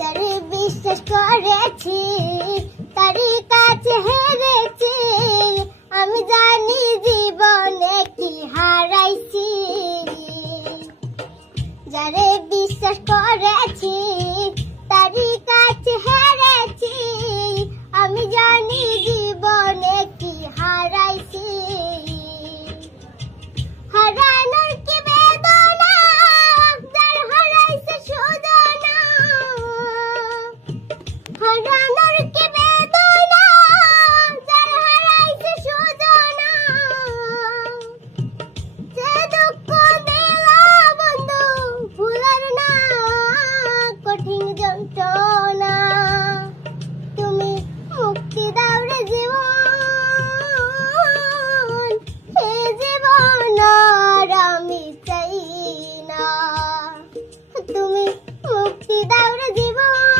তারে বিশ্বাস করেছি, তারই কাছে হেরেছি। আমি জানি জীবনে কি হারাইছি। যারে বিশ্বাস করেছি, তারই কাছে হেরেছি। আমি জানি জীবনে কি হারাইছি। হারানোর কি বেদনা, যার হারাইছে সুদনা। হারানোর কি বেদনা, যার হারাইছে সুদনা। যে দুঃখ দিলা বন্ধু ভুলার না, কঠিন যন্ত্রণা। তুমি মুক্তি দাও রে জীবন, এ জীবন আর আমি চাই না। তুমি মুক্তি দাও রে জীবন।